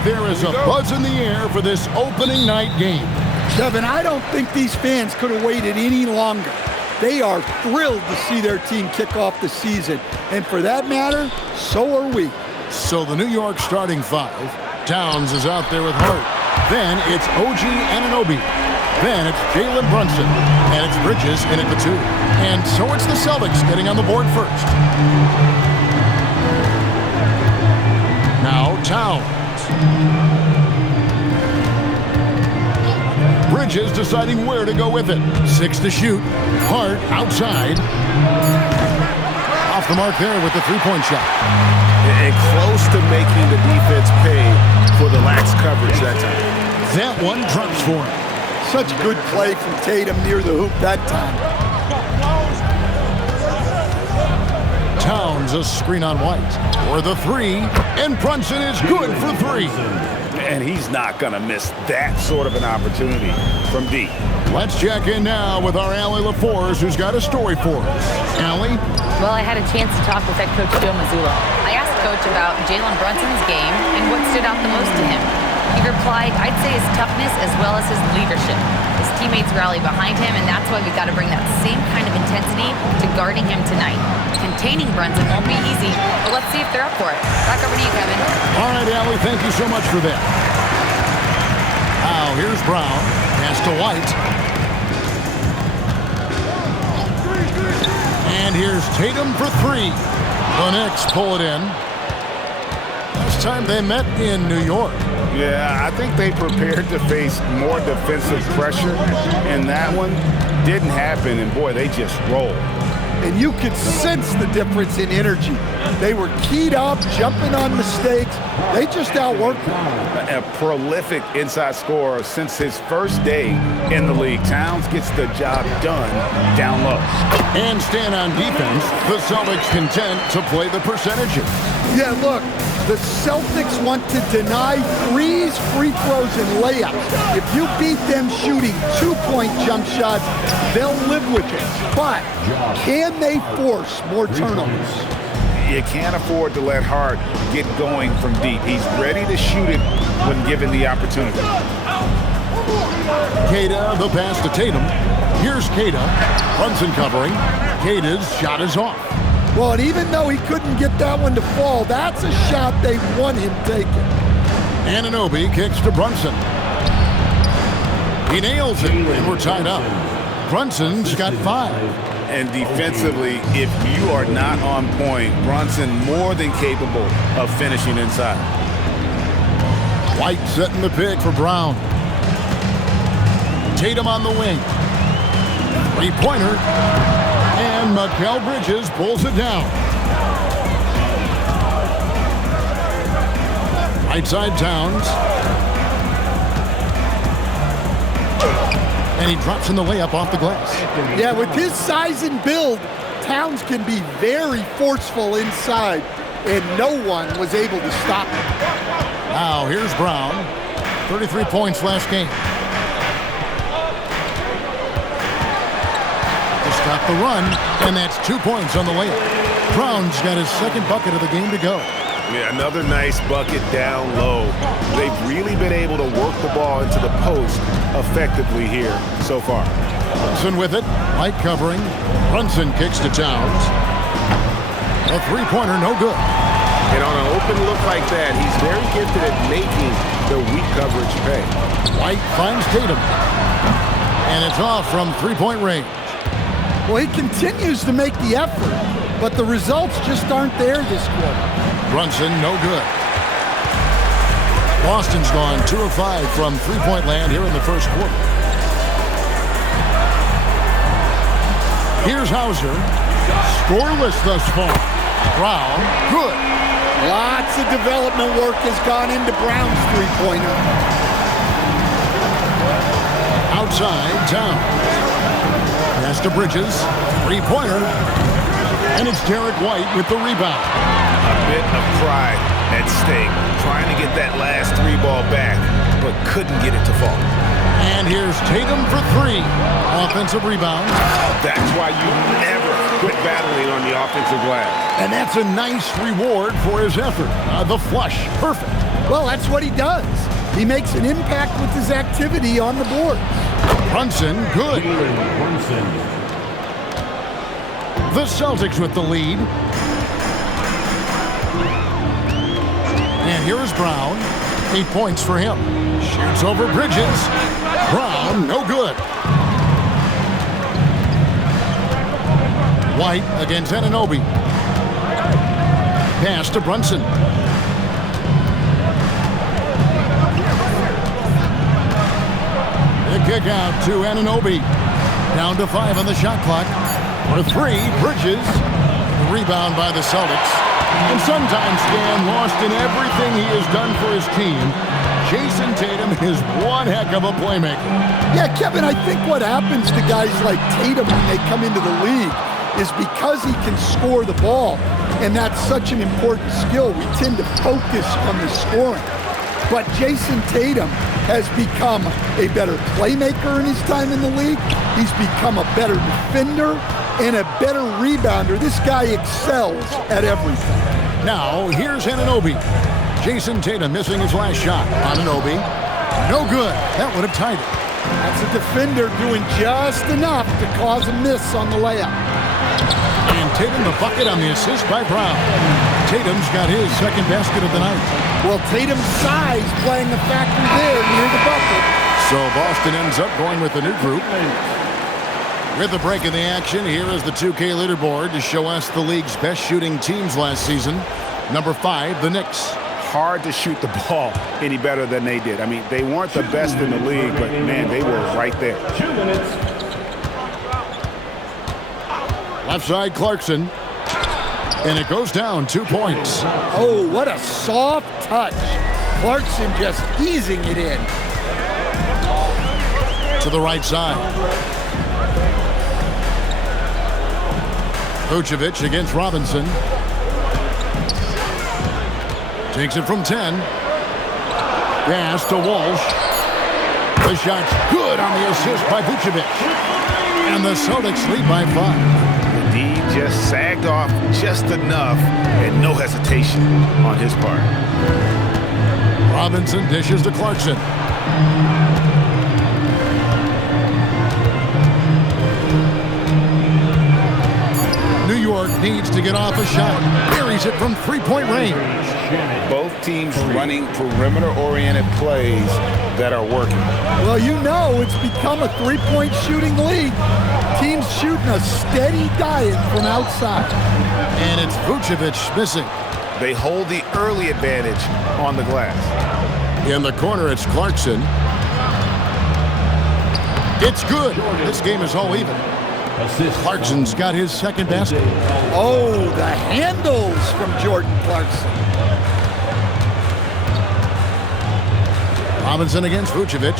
But there is a buzz in the air for this opening night game. Kevin, I don't think these fans could have waited any longer. They are thrilled to see their team kick off the season. And for that matter, so are we. So the New York starting five. Towns is out there with Hart. Then it's OG Anunoby. Then it's Jalen Brunson. And it's Bridges in at the 2. And so it's the Celtics getting on the board first. Now Towns. Bridges deciding where to go with it. 6 to shoot. Hart outside. Off the mark there with the three-point shot. And close to making the defense pay for the lax coverage that time. That one drops for him. Such good play from Tatum near the hoop that time. Towns a screen on White for the 3, and Brunson is good for 3. And he's not going to miss that sort of an opportunity from deep. Let's check in now with our Allie LaForce, who's got a story for us. Allie? Well, I had a chance to talk with head coach Joe Mazzulla. I asked Coach about Jalen Brunson's game and what stood out the most to him. He replied, I'd say his toughness as well as his leadership. His teammates rally behind him, and that's why we've got to bring that same kind of intensity to guarding him tonight. Containing Brunson won't be easy, but let's see if they're up for it. Back over to you, Kevin. All right, Allie, thank you so much for that. Now, here's Brown. Pass to White. And here's Tatum for 3. The Knicks pull it in. Last time they met in New York. Yeah, I think they prepared to face more defensive pressure, and that one didn't happen, and boy, they just rolled. And you could sense the difference in energy. They were keyed up, jumping on mistakes. They just outworked them. A prolific inside scorer since his first day in the league. Towns gets the job done down low. And staying on defense, the Celtics content to play the percentages. Yeah, look, the Celtics want to deny threes, free throws, and layups. If you beat them shooting two-point jump shots, they'll live with it. But can they force more turnovers? You can't afford to let Hart get going from deep. He's ready to shoot it when given the opportunity. Queta, the pass to Tatum. Here's Queta. Brunson covering. Queta's shot is off. Well, and even though he couldn't get that one to fall, that's a shot they want him taking. Anunoby kicks to Brunson. He nails it, and we're tied up. Brunson's got 5. And defensively, if you are not on point, Brunson more than capable of finishing inside. White setting the pick for Brown. Tatum on the wing. Three-pointer. And Mikal Bridges pulls it down. Right side Towns. And he drops in the layup off the glass. Yeah, with his size and build, Towns can be very forceful inside, and no one was able to stop him. Now here's Brown. 33 points last game. To stop the run, and that's 2 points on the layup. Brown's got his second bucket of the game to go. Yeah, another nice bucket down low. They've really been able to work the ball into the post effectively here so far. Brunson with it. White covering. Brunson kicks to Towns. A three-pointer, no good. And on an open look like that, he's very gifted at making the weak coverage pay. White finds Tatum. And it's off from three-point range. Well, he continues to make the effort, but the results just aren't there this quarter. Brunson, no good. Boston's gone 2 of 5 from three-point land here in the first quarter. Here's Hauser. Scoreless thus far. Brown, good. Lots of development work has gone into Brown's three-pointer. Outside, Towns. Pass to Bridges. Three-pointer. And it's Derek White with the rebound. A bit of pride at stake, trying to get that last three ball back, but couldn't get it to fall. And here's Tatum for 3. Offensive rebound. That's why you never quit battling on the offensive glass. And that's a nice reward for his effort. The flush, perfect. Well, that's what he does. He makes an impact with his activity on the board. Brunson, good. The Celtics with the lead. And here's Brown. 8 points for him. Shoots over Bridges. Brown, no good. White against Anunoby. Pass to Brunson. The kick out to Anunoby. Down to 5 on the shot clock. For 3, Bridges. Rebound by the Celtics. And sometimes, Stan, lost in everything he has done for his team, Jason Tatum is one heck of a playmaker. Yeah, Kevin, I think what happens to guys like Tatum when they come into the league is because he can score the ball, and that's such an important skill, we tend to focus on the scoring. But Jason Tatum has become a better playmaker in his time in the league. He's become a better defender and a better rebounder. This guy excels at everything. Now, here's Anunoby. Jason Tatum missing his last shot. Anunoby, no good. That would have tied it. That's a defender doing just enough to cause a miss on the layup. And Tatum the bucket on the assist by Brown. Tatum's got his second basket of the night. Well, Tatum's size playing a factor there near the bucket. So Boston ends up going with the new group. With the break in the action, here is the 2K leaderboard to show us the league's best shooting teams last season. Number 5, the Knicks. Hard to shoot the ball any better than they did. I mean, they weren't the best in the league, but, man, they were right there. 2 minutes. Left side, Clarkson. And it goes down 2 points. Oh, what a soft touch. Clarkson just easing it in. To the right side. Vucevic against Robinson. Takes it from 10. Pass to Walsh. The shot's good on the assist by Vucevic. And the Celtics lead by 5. D just sagged off just enough and no hesitation on his part. Robinson dishes to Clarkson. New York needs to get off a shot. Buries it from 3-point range. Both teams running perimeter-oriented plays that are working. Well, you know it's become a three-point shooting league. Teams shooting a steady diet from outside. And it's Vucevic missing. They hold the early advantage on the glass. In the corner, it's Clarkson. It's good. This game is all even. Clarkson's got his second basket. Oh, the handles from Jordan Clarkson. Robinson against Vucevic.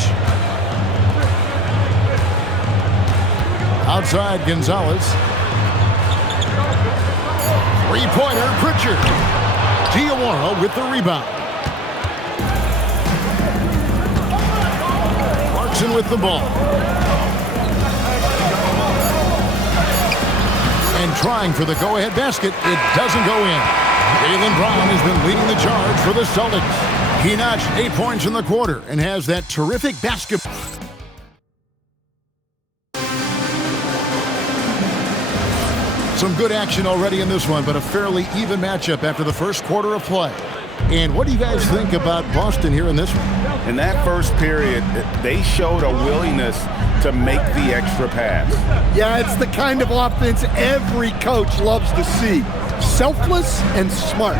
Outside, Gonzalez. Three-pointer, Pritchard. Diawara with the rebound. Clarkson with the ball. And trying for the go-ahead basket, it doesn't go in. Jaylen Brown has been leading the charge for the Celtics. He notched 8 points in the quarter and has that terrific basketball. Some good action already in this one, but a fairly even matchup after the first quarter of play. And what do you guys think about Boston here in this one? In that first period, they showed a willingness to make the extra pass. Yeah, it's the kind of offense every coach loves to see. Selfless and smart.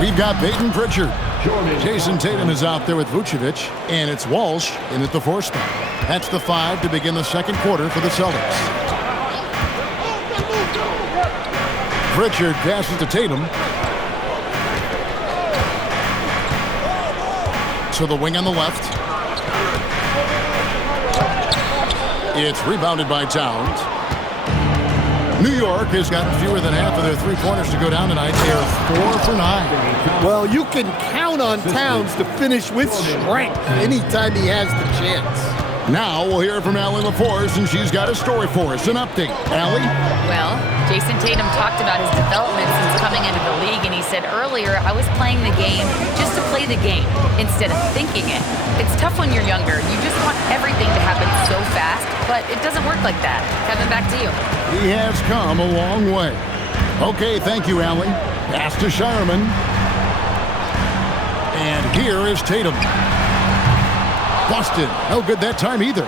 We've got Peyton Pritchard. Jason Tatum is out there with Vucevic, and it's Walsh in at the 4 spot. That's the 5 to begin the second quarter for the Celtics. Pritchard passes to Tatum. To the wing on the left. It's rebounded by Towns. New York has gotten fewer than half of their three-pointers to go down tonight. They are 4 for 9. Well, you can count on Towns to finish with strength anytime he has the chance. Now we'll hear from Allie LaForce, and she's got a story for us, an update. Allie? Well, Jason Tatum talked about his development since coming into the league, and he said earlier, I was playing the game just to play the game instead of thinking it. It's tough when you're younger. You just want everything to happen so fast, but it doesn't work like that. Kevin, back to you. He has come a long way. Okay, thank you, Allie. Pass to Shireman. And here is Tatum. Boston, no good that time either.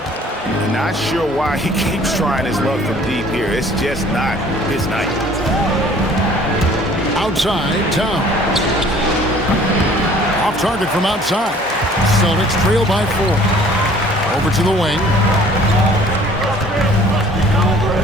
Not sure why he keeps trying his luck from deep here. It's just not his night. Outside, Towns. Off target from outside. Celtics trail by 4. Over to the wing.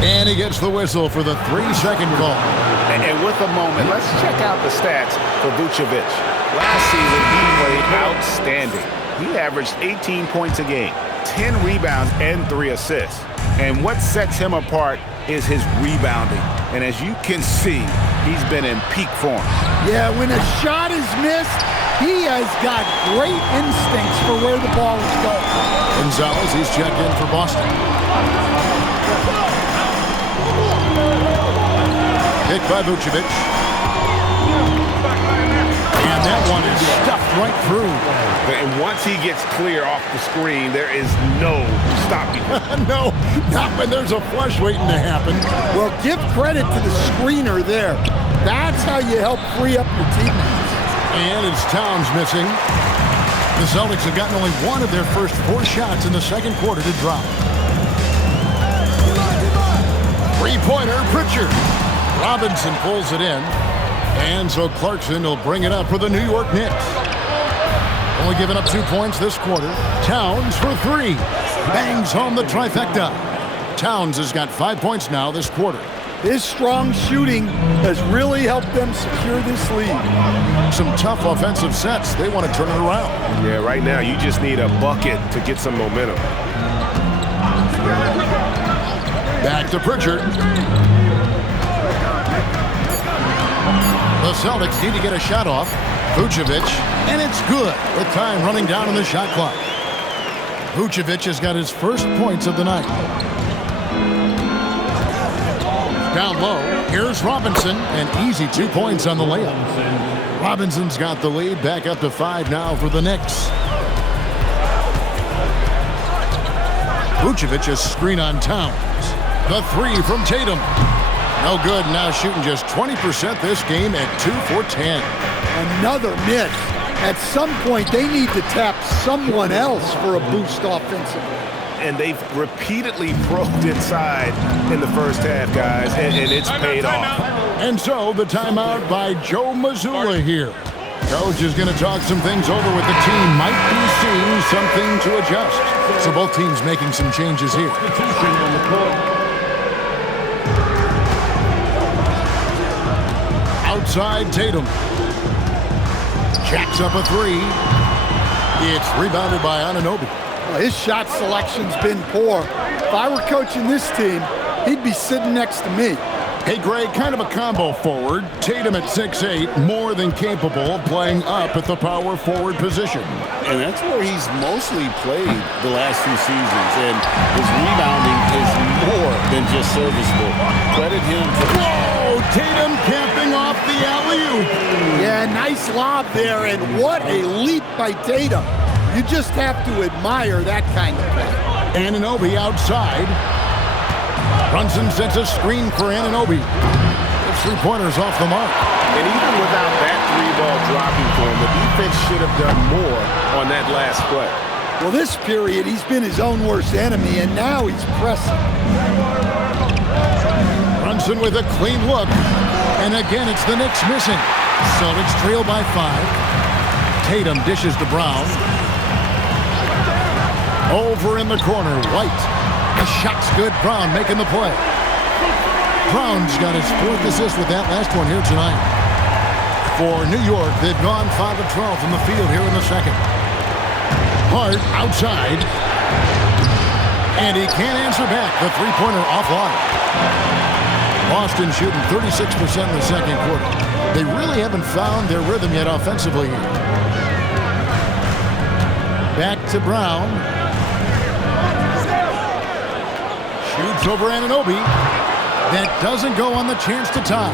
And he gets the whistle for the 3-second call. And with a moment, let's check out the stats for Vucevic. Last season, he played outstanding. He averaged 18 points a game, 10 rebounds, and 3 assists. And what sets him apart is his rebounding. And as you can see, he's been in peak form. Yeah, when a shot is missed, he has got great instincts for where the ball is going. Gonzalez, he's checked in for Boston. Hit by Vucevic. And that one is stuffed right through. And once he gets clear off the screen, there is no stopping him. No, not when there's a flush waiting to happen. Well, give credit to the screener there. That's how you help free up your teammates. And it's Towns missing. The Celtics have gotten only one of their first 4 shots in the second quarter to drop. Three-pointer, Pritchard. Robinson pulls it in. And so Clarkson will bring it up for the New York Knicks. Only giving up 2 points this quarter. Towns for 3. Bangs home the trifecta. Towns has got 5 points now this quarter. His strong shooting has really helped them secure this lead. Some tough offensive sets. They want to turn it around. Yeah, right now you just need a bucket to get some momentum. Back to Pritchard. The Celtics need to get a shot off. Vucevic, and it's good with time running down on the shot clock. Vucevic has got his first points of the night. Down low, here's Robinson, and easy 2 points on the layup. Robinson's got the lead, back up to 5 now for the Knicks. Vucevic a screen on Towns. The 3 from Tatum. No good, now shooting just 20% this game at 2 for 10. Another miss. At some point, they need to tap someone else for a boost offensively. And they've repeatedly probed inside in the first half, guys, and it's paid off. And so the timeout by Joe Mazzulla here. Coach is going to talk some things over with the team. Might be seeing something to adjust. So both teams making some changes here. Outside Tatum. Jacks up a 3. It's rebounded by Anunoby. Well, his shot selection's been poor. If I were coaching this team, he'd be sitting next to me. Hey, Greg, kind of a combo forward. Tatum at 6'8", more than capable of playing up at the power forward position. And that's where he's mostly played the last 2 seasons. And his rebounding is more than just serviceable. Credit him for... Whoa! Tatum camping off the alley-oop. Yeah, nice lob there, and what a leap by Tatum. You just have to admire that kind of play. Anunoby outside. Brunson sets a screen for Anunoby. The 3-pointer's off the mark. And even without that 3-ball dropping for him, the defense should have done more on that last play. Well, this period, he's been his own worst enemy, and now he's pressing. Brunson with a clean look. And again, it's the Knicks missing. Celtics trail by 5. Tatum dishes to Brown. Over in the corner, White. The shot's good. Brown making the play. Brown's got his 4th assist with that last one here tonight. For New York, they've gone 5 of 12 from the field here in the second. Hart outside. And he can't answer back. The 3-pointer offline. Boston shooting 36% in the second quarter. They really haven't found their rhythm yet offensively here. Back to Brown. Shoots over Anunoby. That doesn't go on the chance to tie.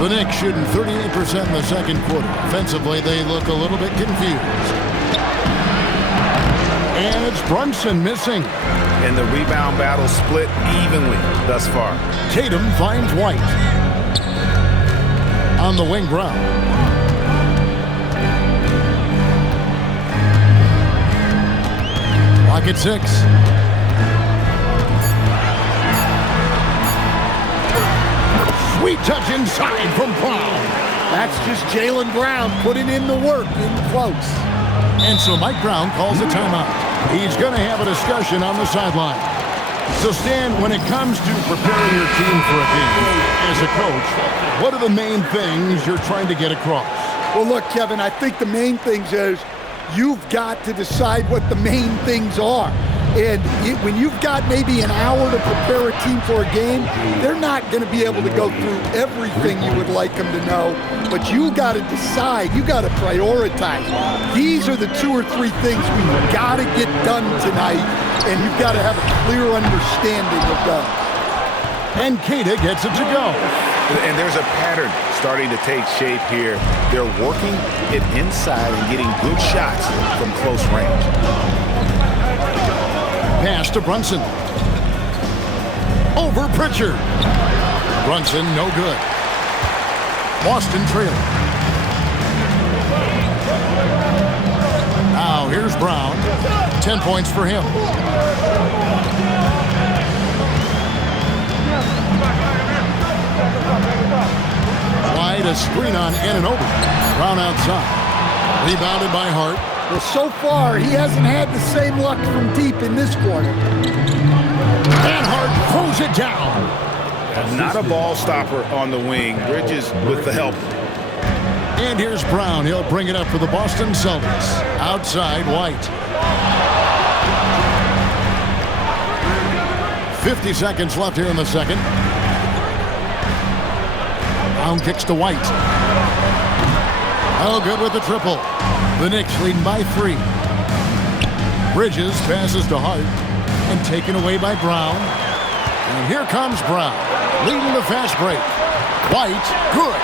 The Knicks shooting 38% in the second quarter. Offensively, they look a little bit confused. And it's Brunson missing. And the rebound battle split evenly thus far. Tatum finds White. On the wing, Brown. Clock at 6. Sweet touch inside from Brown. That's just Jaylen Brown putting in the work in close. And so Mike Brown calls a timeout. He's going to have a discussion on the sideline. So, Stan, when it comes to preparing your team for a game, as a coach, what are the main things you're trying to get across? Well, look, Kevin, I think the main things is you've got to decide what the main things are. And when you've got maybe an hour to prepare a team for a game, they're not going to be able to go through everything you would like them to know. But you got to decide. You got to prioritize. These are the 2 or 3 things we've got to get done tonight, and you've got to have a clear understanding of those. And Keita gets it to go. And there's a pattern starting to take shape here. They're working it inside and getting good shots from close range. Pass to Brunson. Over Pritchard. Brunson, no good. Boston trailing. Now here's Brown. 10 points for him. Wide, a screen on Anunoby. Brown outside. Rebounded by Hart. Well, so far, he hasn't had the same luck from deep in this quarter. And Hart throws it down. Not a ball stopper on the wing. Bridges with the help. And here's Brown. He'll bring it up for the Boston Celtics. Outside, White. 50 seconds left here in the second. Brown kicks to White. Oh, good with the triple. The Knicks leading by 3. Bridges passes to Hart and taken away by Brown. And here comes Brown, leading the fast break. White, good.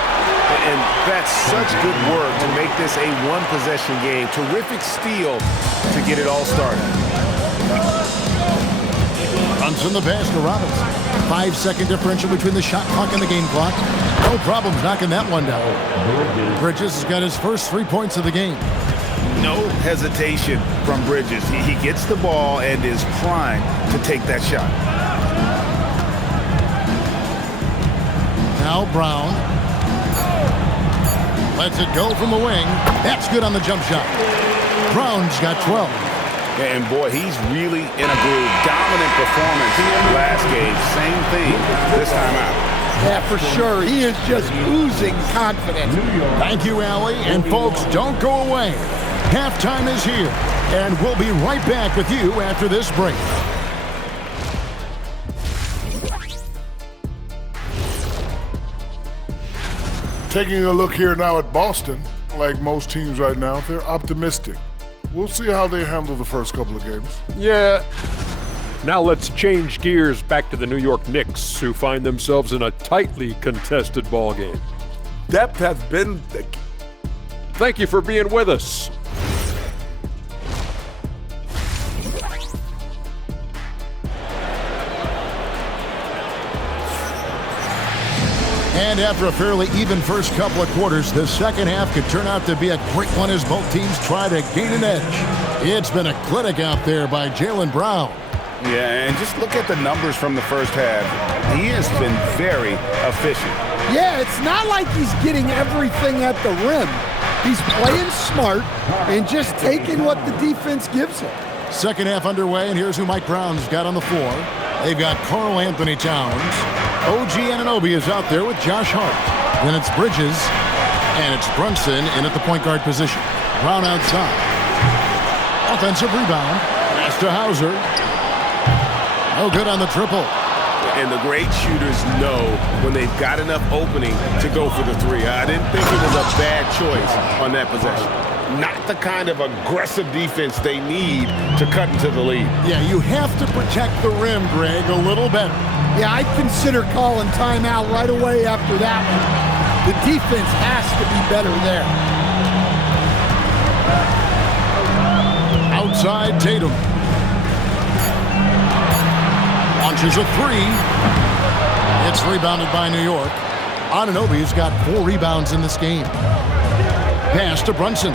And that's such good work to make this a one-possession game. Terrific steal to get it all started. Brunson the pass to Robinson. 5-second differential between the shot clock and the game clock. No problems knocking that one down. Bridges has got his first 3 points of the game. No hesitation from Bridges. He gets the ball and is primed to take that shot. Now Brown. Lets it go from the wing. That's good on the jump shot. Brown's got 12. And boy, he's really in a groove. Dominant performance last game. Same thing this time out. Yeah, for sure. He is just oozing confidence. Thank you, Allie. And folks, don't go away. Halftime is here, and we'll be right back with you after this break. Taking a look here now at Boston, like most teams right now, they're optimistic. We'll see how they handle the first couple of games. Yeah. Now let's change gears back to the New York Knicks, who find themselves in a tightly contested ball game. Depth has been the... Thank you for being with us. And after a fairly even first couple of quarters, the second half could turn out to be a great one as both teams try to gain an edge. It's been a clinic out there by Jaylen Brown. Yeah, and just look at the numbers from the first half. He has been very efficient. Yeah, it's not like he's getting everything at the rim. He's playing smart and just taking what the defense gives him. Second half underway, and here's who Mike Brown's got on the floor. They've got Karl Anthony Towns. OG Anunoby is out there with Josh Hart. Then it's Bridges, and it's Brunson in at the point guard position. Brown outside. Offensive rebound. Pass to Hauser. No good on the triple. And the great shooters know when they've got enough opening to go for the three. I didn't think it was a bad choice on that possession. not the kind of aggressive defense they need to cut into the lead. Yeah, you have to protect the rim, Greg, a little better. Yeah, I'd consider calling timeout right away after that one. The defense has to be better there. Outside Tatum. Launches a three. It's rebounded by New York. Anunoby's got 4 rebounds in this game. Pass to Brunson.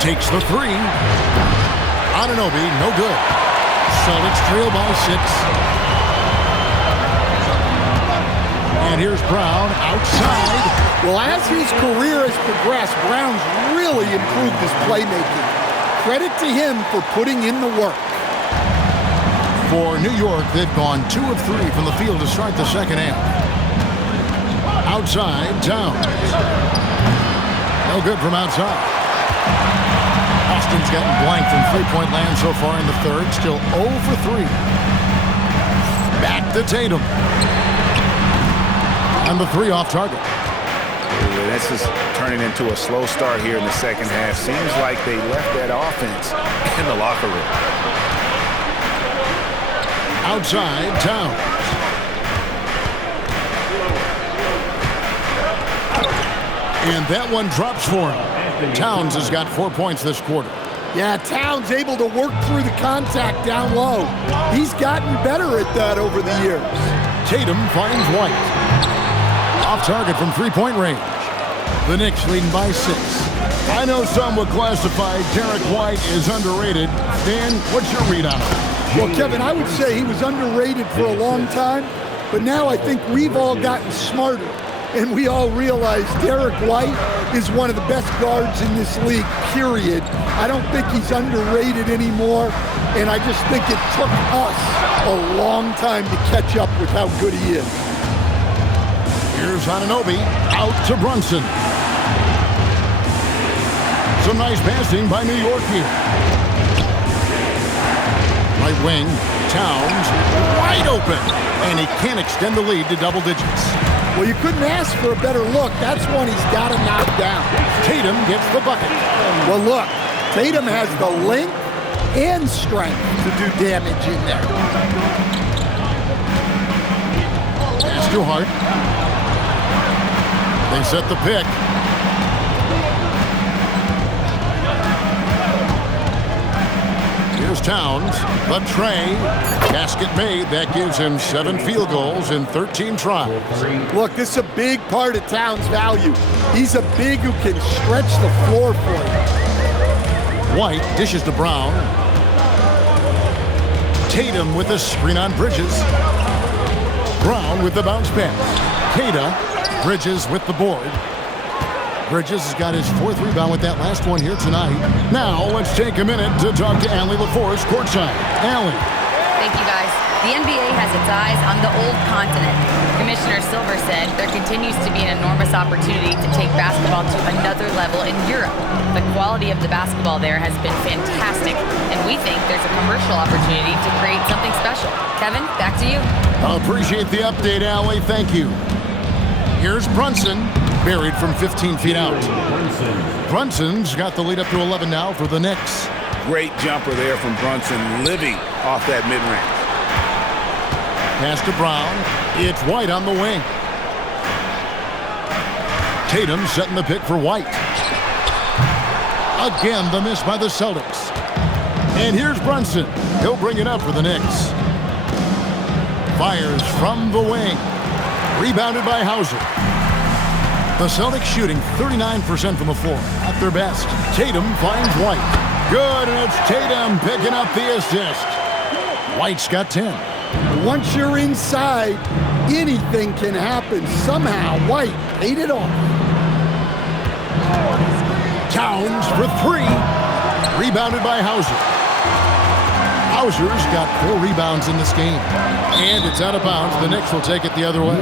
Takes the three. Anunoby, no good. Celtics trail by 6. And here's Brown outside. Well, as his career has progressed, Brown's really improved his playmaking. Credit to him for putting in the work. For New York, they've gone 2 of 3 from the field to start the second half. Outside, Towns. No good from outside. Austin's gotten blank from three-point land so far in the third. Still 0 for 3. Back to Tatum. And the 3 off target. This is turning into a slow start here in the second half. Seems like they left that offense in the locker room. Outside, Towns. And that one drops for him. Towns has got 4 points this quarter. Yeah, Towns able to work through the contact down low. He's gotten better at that over the years. Tatum finds White. Off target from three-point range. The Knicks leading by 6. I know some would classify Derek White as underrated. Dan, what's your read on him? Well, Kevin, I would say he was underrated for a long time, but now I think we've all gotten smarter, and we all realize Derek White is one of the best guards in this league, period. I don't think he's underrated anymore, and I just think it took us a long time to catch up with how good he is. Here's Anunoby out to Brunson. Some nice passing by New York here. Right wing, Towns, wide open, and he can't extend the lead to double digits. Well, you couldn't ask for a better look. That's one he's got to knock down. Tatum gets the bucket. Well, look, Tatum has the length and strength to do damage in there. Pass to Hart. They set the pick. Here's Towns, the tray, basket made. That gives him 7 field goals in 13 tries. Look, this is a big part of Towns' value. He's a big who can stretch the floor for you. White dishes to Brown. Tatum with a screen on Bridges. Brown with the bounce pass. Queta, Bridges with the board. Bridges has got his 4th rebound with that last one here tonight. Now, let's take a minute to talk to Allie LaForce courtside. Allie. Thank you, guys. The NBA has its eyes on the old continent. Commissioner Silver said there continues to be an enormous opportunity to take basketball to another level in Europe. The quality of the basketball there has been fantastic, and we think there's a commercial opportunity to create something special. Kevin, back to you. I appreciate the update, Allie. Thank you. Here's Brunson, buried from 15 feet out. Brunson's got the lead up to 11 now for the Knicks. Great jumper there from Brunson, living off that mid-range. Pass to Brown. It's White on the wing. Tatum setting the pick for White. Again, the miss by the Celtics. And here's Brunson. He'll bring it up for the Knicks. Fires from the wing. Rebounded by Hauser. The Celtics shooting 39% from the floor at their best. Tatum finds White. Good, and it's Tatum picking up the assist. White's got 10. Once you're inside, anything can happen. Somehow, White paid it off. Towns for 3. Rebounded by Hauser. Hauser's got 4 rebounds in this game. And it's out of bounds. The Knicks will take it the other way.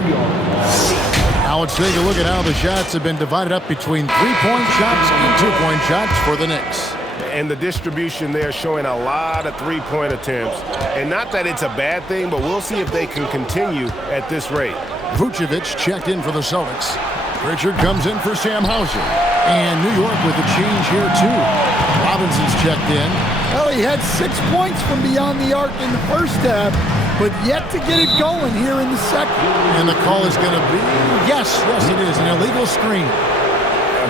Now let's take a look at how the shots have been divided up between 3-point shots and 2-point shots for the Knicks. And the distribution there showing a lot of 3-point attempts. And not that it's a bad thing, but we'll see if they can continue at this rate. Vucevic checked in for the Celtics. Pritchard comes in for Sam Hauser. And New York with a change here, too. Robinson's checked in. Well, he had 6 points from beyond the arc in the first half, but yet to get it going here in the second. And the call is going to be, yes, it is, an illegal screen.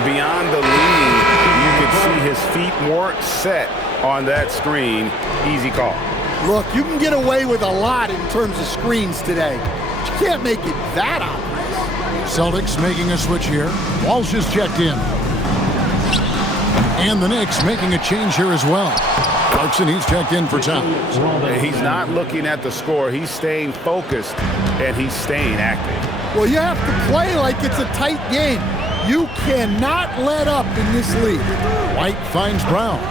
Beyond the lead, you could see his feet weren't set on that screen. Easy call. Look, you can get away with a lot in terms of screens today. But you can't make it that obvious. Celtics making a switch here. Walsh is checked in. And the Knicks making a change here as well. Clarkson, he's checked in for Towns. He's not looking at the score. He's staying focused, and he's staying active. Well, you have to play like it's a tight game. You cannot let up in this league. White finds Brown.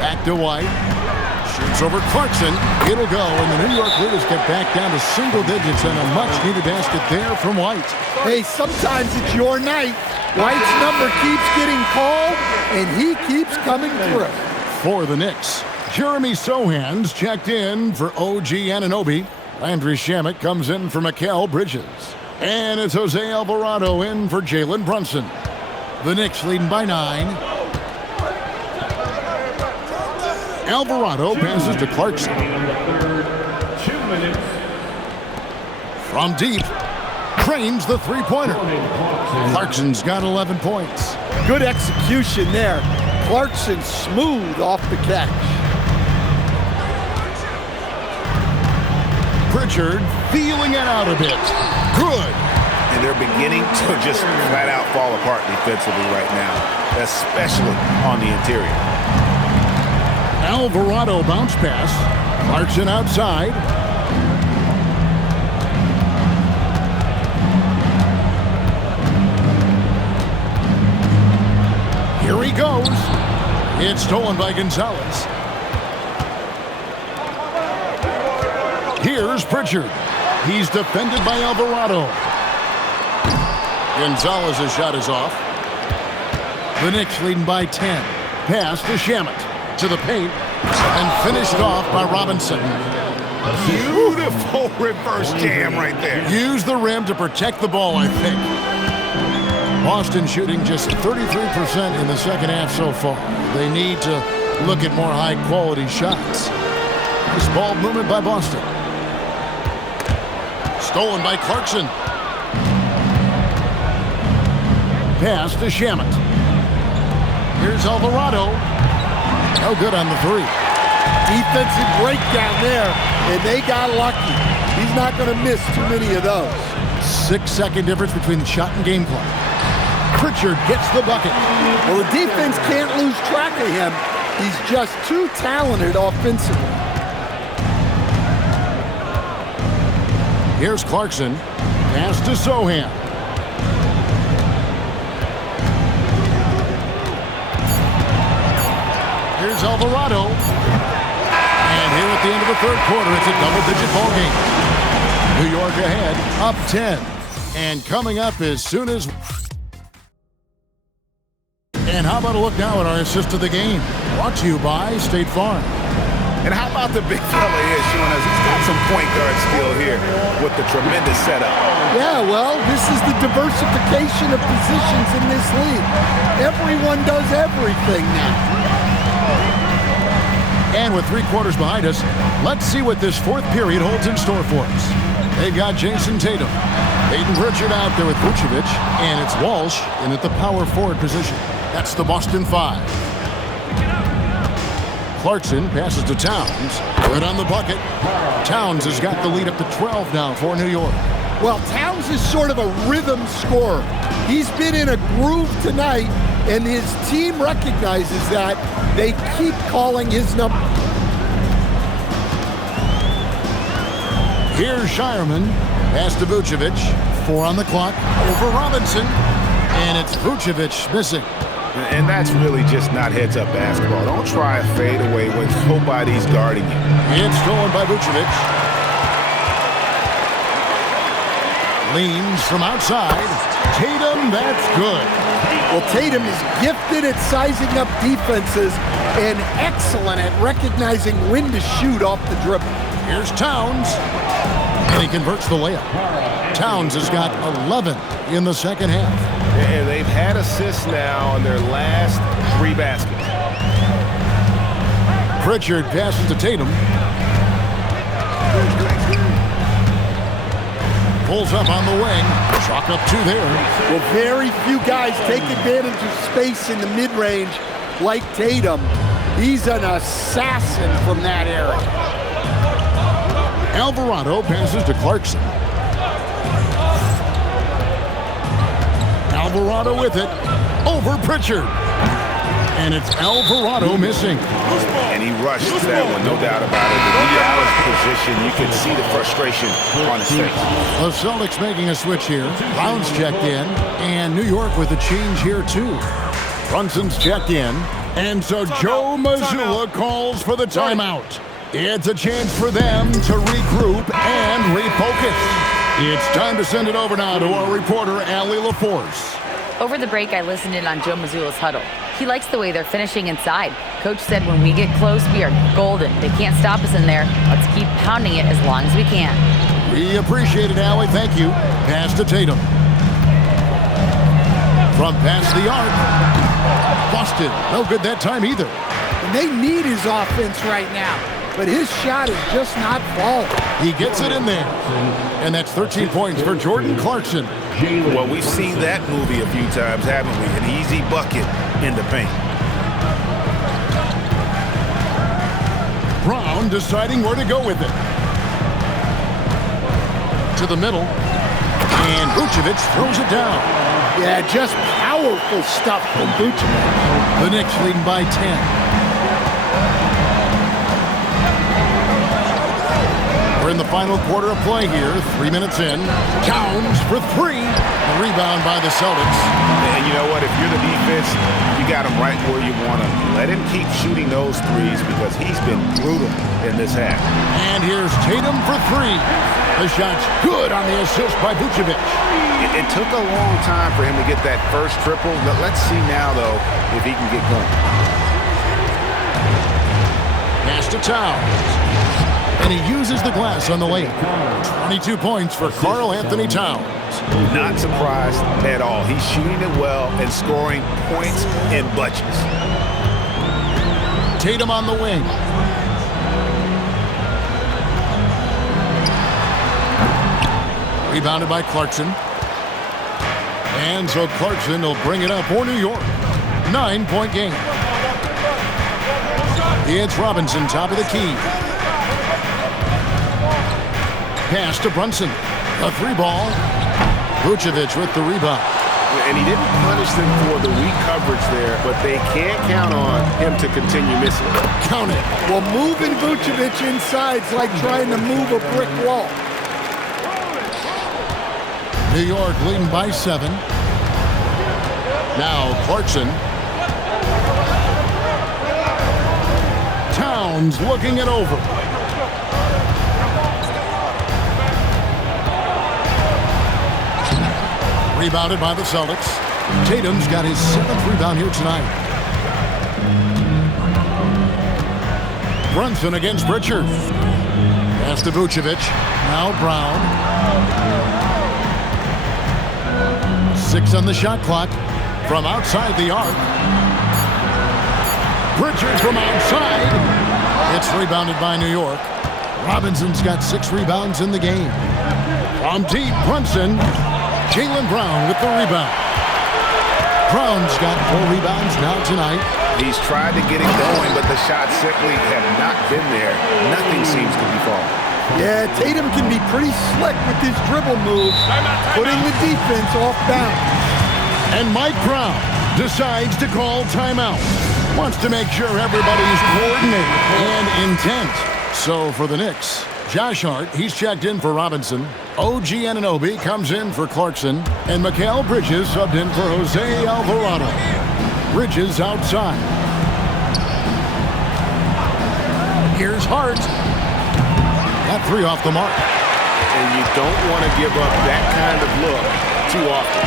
Back to White. Shoots over Clarkson. It'll go, and the New York leaders get back down to single digits, and a much-needed basket there from White. Hey, sometimes it's your night. White's number keeps getting called, and he keeps coming through. For the Knicks, Jeremy Sohan's checked in for OG Anunoby. Landry Shamet comes in for Mikal Bridges. And it's Jose Alvarado in for Jalen Brunson. The Knicks leading by 9. Alvarado passes to Clarkson. 2 minutes. From deep, trains the three-pointer. Clarkson's got 11 points. Good execution there. Clarkson smooth off the catch. Pritchard feeling it out a bit. Good. And they're beginning to just flat out fall apart defensively right now, especially on the interior. Alvarado bounce pass. Clarkson outside. Here he goes. It's stolen by Gonzalez. Here's Pritchard. He's defended by Alvarado. Gonzalez's shot is off. The Knicks leading by 10. Pass to Shamet. To the paint. And finished off by Robinson. Beautiful reverse jam right there. Use the rim to protect the ball, I think. Boston shooting just 33% in the second half so far. They need to look at more high-quality shots. Nice ball movement by Boston. Stolen by Clarkson. Pass to Shamet. Here's Alvarado. No good on the three. Defensive breakdown there, and they got lucky. He's not going to miss too many of those. 6-second difference between the shot and game clock. Pritchard gets the bucket. Well, the defense can't lose track of him. He's just too talented offensively. Here's Clarkson. Pass to Sohan. Here's Alvarado. And here at the end of the third quarter, it's a double-digit ball game. New York ahead, up 10. And coming up as soon as... And how about a look now at our assist of the game? Brought to you by State Farm. And how about the big fella here showing us he's got some point guard skill here with the tremendous setup. Yeah, well, this is the diversification of positions in this league. Everyone does everything now. And with 3 quarters behind us, let's see what this fourth period holds in store for us. They've got Jason Tatum, Peyton Pritchard out there with Vucevic, and it's Walsh in at the power forward position. That's the Boston 5. Clarkson passes to Towns. Good on the bucket. Towns has got the lead up to 12 now for New York. Well, Towns is sort of a rhythm scorer. He's been in a groove tonight, and his team recognizes that. They keep calling his number. Here's Shireman. Pass to Vucevic. 4 on the clock. Over Robinson. And it's Vucevic missing. And that's really just not heads-up basketball. Don't try a fadeaway when nobody's guarding you. It's stolen by Vucevic. Leans from outside. Tatum, that's good. Well, Tatum is gifted at sizing up defenses and excellent at recognizing when to shoot off the dribble. Here's Towns. And he converts the layup. Towns has got 11 in the second half. And they've had assists now on their last 3 baskets. Pritchard passes to Tatum. Pulls up on the wing. Chalk up 2 there. Well, very few guys take advantage of space in the mid-range like Tatum. He's an assassin from that area. Alvarado passes to Clarkson. Alvarado with it. Over Pritchard. And it's Alvarado missing. And he rushed that one, no doubt about it. When you're out of position, you can see the frustration on his face. The Celtics making a switch here. Brown's checked in, and New York with a change here too. Brunson's checked in, and so Joe Mazzulla calls for the timeout. It's a chance for them to regroup and refocus. It's time to send it over now to our reporter, Allie LaForce. Over the break, I listened in on Joe Mazzulla's huddle. He likes the way they're finishing inside. Coach said when we get close, we are golden. They can't stop us in there. Let's keep pounding it as long as we can. We appreciate it, Allie. Thank you. Pass to Tatum. From past the arc. Busted. No good that time either. And they need his offense right now. But his shot is just not falling. He gets it in there. And that's 13 points for Jordan Clarkson. Well, we've seen that movie a few times, haven't we? An easy bucket in the paint. Brown deciding where to go with it. To the middle. And Vucevic throws it down. Yeah, just powerful stuff from Vucevic. The Knicks leading by 10. We're in the final quarter of play here. 3 minutes in. Towns for 3. The rebound by the Celtics. And you know what? If you're the defense, you got him right where you want him. Let him keep shooting those threes because he's been brutal in this half. And here's Tatum for 3. The shot's good on the assist by Vucevic. It took a long time for him to get that first triple. Let's see now, though, if he can get going. Pass to Towns. And he uses the glass on the layup. 22 points for Karl Anthony Towns. Not surprised at all. He's shooting it well and scoring points in bunches. Tatum on the wing. Rebounded by Clarkson. And so Clarkson will bring it up for New York. 9-point game. It's Robinson, top of the key. Pass to Brunson. A 3-ball. Vucevic with the rebound. And he didn't punish them for the weak coverage there, but they can't count on him to continue missing. Count it. Well, moving Vucevic inside is like trying to move a brick wall. New York leading by 7. Now Clarkson. Towns looking it over. Rebounded by the Celtics. Tatum's got his 7th rebound here tonight. Brunson against Pritchard. Pass to Vucevic. Now Brown. 6 on the shot clock. From outside the arc. Pritchard from outside. It's rebounded by New York. Robinson's got 6 rebounds in the game. From deep, Brunson. Jaylen Brown with the rebound. Brown's got 4 rebounds now tonight. He's tried to get it going, but the shots simply have not been there. Nothing seems to be falling. Yeah, Tatum can be pretty slick with his dribble moves, putting the defense off balance. And Mike Brown decides to call timeout. Wants to make sure everybody's coordinated and intent. So for the Knicks, Josh Hart, he's checked in for Robinson. OG Anunoby comes in for Clarkson. And Mikal Bridges subbed in for Jose Alvarado. Bridges outside. Here's Hart. That 3 off the mark. And you don't want to give up that kind of look too often.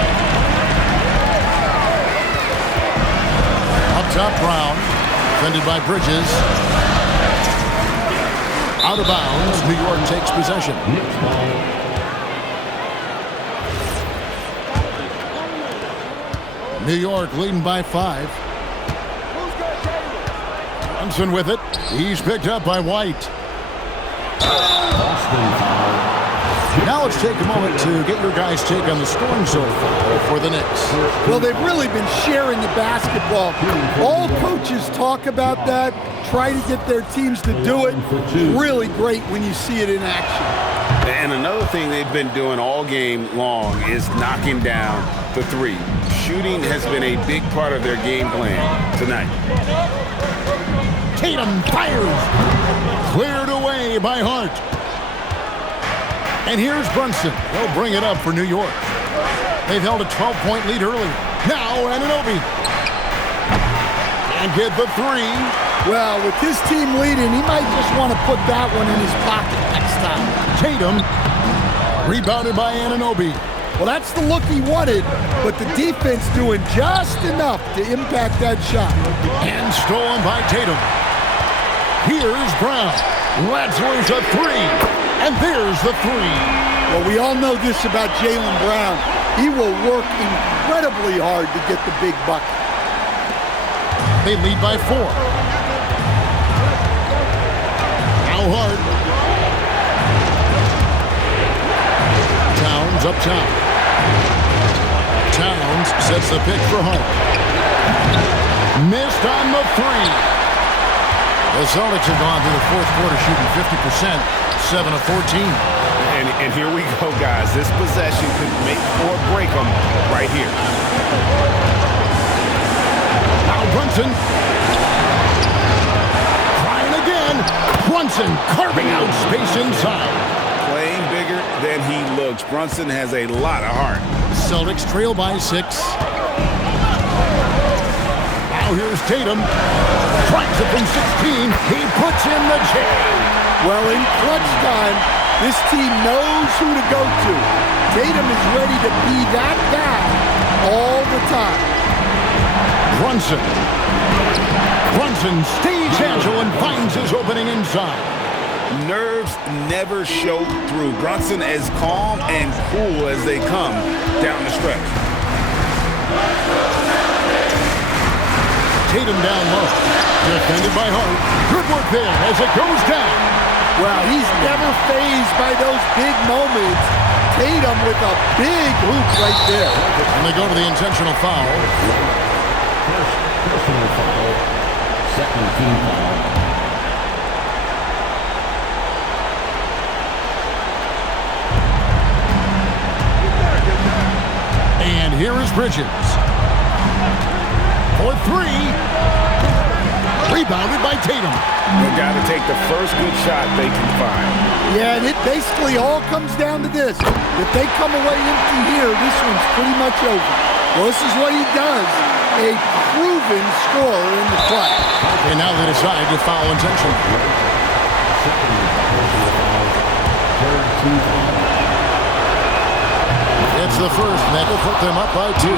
Up top, Brown. Defended by Bridges. Out of bounds. New York takes possession. New York leading by 5. Brunson with it. He's picked up by White. Now let's take a moment to get your guys' take on the scoring so far for the Knicks. Well, they've really been sharing the basketball. All coaches talk about that, try to get their teams to do it. It's really great when you see it in action. And another thing they've been doing all game long is knocking down the three. Shooting has been a big part of their game plan tonight. Tatum fires. Cleared away by Hart. And here's Brunson. He'll bring it up for New York. They've held a 12-point lead earlier. Now Anunoby. And get the three. Well, with his team leading, he might just want to put that one in his pocket next time. Tatum. Rebounded by Anunoby. Well, that's the look he wanted, but the defense doing just enough to impact that shot. And stolen by Tatum. Here's Brown. Ratzler's a three. And there's the three. Well, we all know this about Jaylen Brown. He will work incredibly hard to get the big bucket. They lead by 4. Now Hart. Towns up top. Towns sets the pick for Hart. Missed on the three. The Celtics have gone through the fourth quarter shooting 50%. 7 of 14. And here we go, guys. This possession could make or break them right here. Now Brunson. Trying again. Brunson carving out space inside. Playing bigger than he looks. Brunson has a lot of heart. Celtics trail by 6. Now here's Tatum. Tries it from 16. He puts in the J. Well, in clutch time, this team knows who to go to. Tatum is ready to be that guy all the time. Brunson. Brunson stays agile and finds his opening inside. Nerves never show through. Brunson as calm and cool as they come down the stretch. Tatum down low. Defended by Hart. Good work there as it goes down. Well, he's never fazed by those big moments. Tatum with a big hoop right there. And they go to the intentional foul. Personal foul. Second team foul. And here is Bridges. For 3. Rebounded by Tatum. They've got to take the first good shot they can find. Yeah, and it basically all comes down to this. If they come away empty here, this one's pretty much over. Well, this is what he does. A proven scorer in the play. And now they decide to foul intentionally. It's the first, and that will put them up by 2.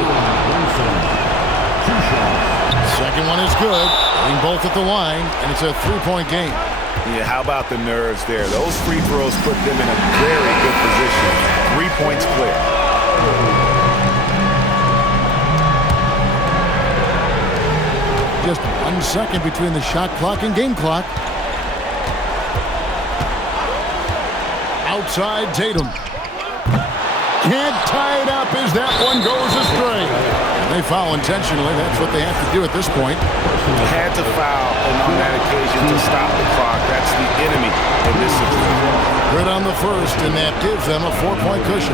Second one is good. Hitting both at the line, and it's a 3-point game. Yeah, how about the nerves there? Those free throws put them in a very good position. 3 points clear. Just 1 second between the shot clock and game clock. Outside Tatum. Can't tie it up as that one goes astray. They foul intentionally. That's what they have to do at this point. Had to foul on that occasion to stop the clock. That's the enemy in this situation. Good on the first, and that gives them a 4-point cushion.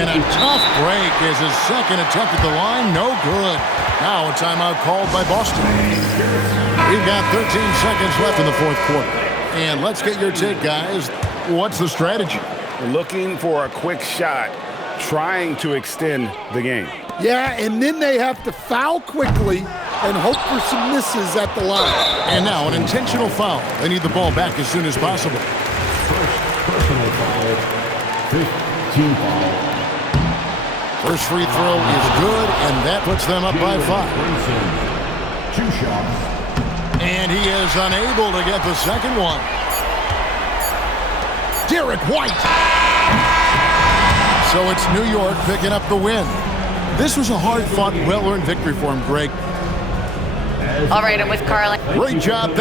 And a tough break is his second attempt at the line. No good. Now a timeout called by Boston. We've got 13 seconds left in the fourth quarter. And let's get your take, guys. What's the strategy? Looking for a quick shot, trying to extend the game. Yeah, and then they have to foul quickly and hope for some misses at the line. And now an intentional foul. They need the ball back as soon as possible. Personal foul. 15 foul. First free throw is good, and that puts them up by 5. 2 shots. And he is unable to get the second one. Derek White. So it's New York picking up the win. This was a hard-fought, well-earned victory for him, Greg. All right, I'm with Carlin. Great job.